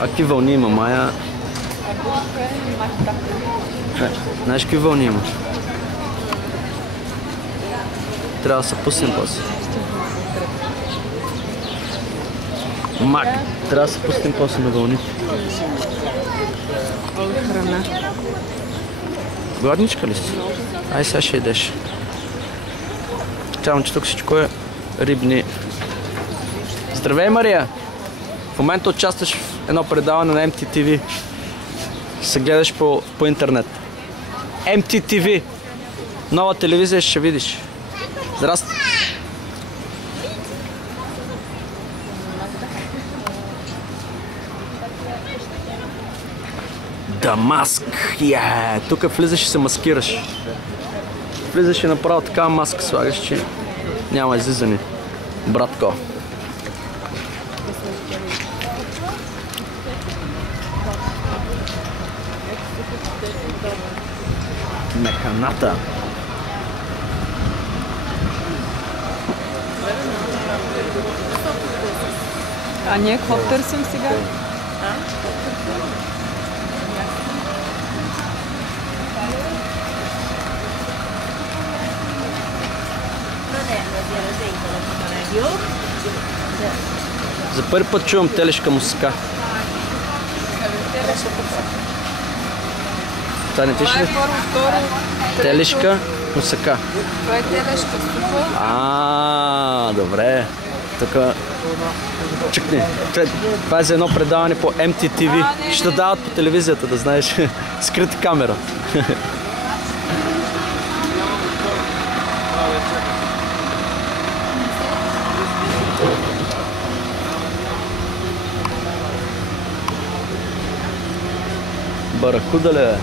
Какви вълни има, Майя? Знаеш какви вълни има? Трябва да се пуснем после. Мак, трябва да се пуснем после на вълните. Храна. Гладничка ли си? Ай, сега ще идеш. Чавам, че тук всичко е рибни. Здравей, Мария! В момента участваш в едно предаване на MTTV. Се гледаш по интернет. MTTV! Нова телевизия ще видиш. Здрасти! Дамаск! Тук влизаш и се маскираш. Влизаш и направо такава маска слагаш, че няма излизане. Братко. Механата. А ние какво търсим сега? За първи път чувам телешка мусика. Това не пише ли? Телешка мусика. Това е телешка супа. Добре. Тук... Чакни. Това е за едно предаване по MTTV. Ще дават по телевизията, да знаеш. Скрита камера. Баракуда ли е?